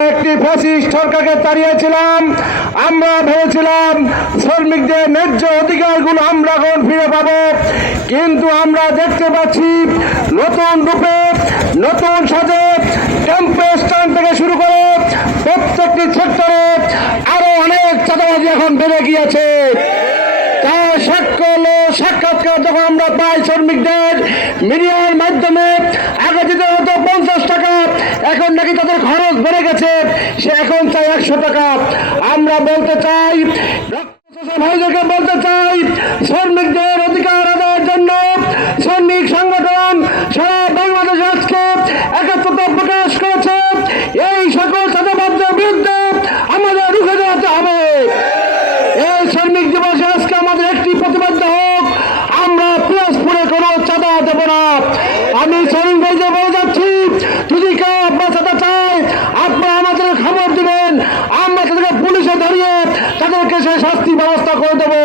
একটি ফ্যাসিস্ট সরকারকে তাড়িয়েছিলাম। আমরা ভেবেছিলাম শ্রমিকদের ন্যায্য অধিকারগুলো আমরা এখন ফিরে পাবো, কিন্তু আমরা দেখতে পাচ্ছি নতুন রূপে নতুন সাজে টেম্পেস্টান থেকে শুরু করে প্রত্যেকটি সেক্টরে আরো অনেক চাঁদাবাজি এখন বেড়ে গিয়েছে। তার সাক্ষাৎকার যখন আমরা পাই শ্রমিকদের মিডিয়ার মাধ্যমে, আগে যেতে হতো 50 টাকা, এখন নাকি তাদের খরচ বেড়ে গেছে, সে এখন চাই 100 টাকা। আমরা বলতে চাই, ভাইদেরকে বলতে চাই, শ্রমিকদের অধিকার আদায়ের জন্য শ্রমিক সংগঠন সারা বাংলাদেশ আজকে একাত্মতা প্রকাশ করেছে। এই সকল চাঁদাবাজদের বিরুদ্ধে আমাদের রুখে দাঁড়াতে হবে। এই শ্রমিক দিবসে আজকে আমাদের একটি প্রতিবাদ হোক, আমরা পিরোজপুরে কোনো চাঁদা দেব না। আমি শ্রমিক ভাইদের বলে যাচ্ছি, যদি কেউ আপনার চাঁদা চায় আপনারা আমাদের খবর দিবেন, আমরা তাদেরকে পুলিশে ধরিয়ে তাদেরকে সে শাস্তি ব্যবস্থা করে দেবো।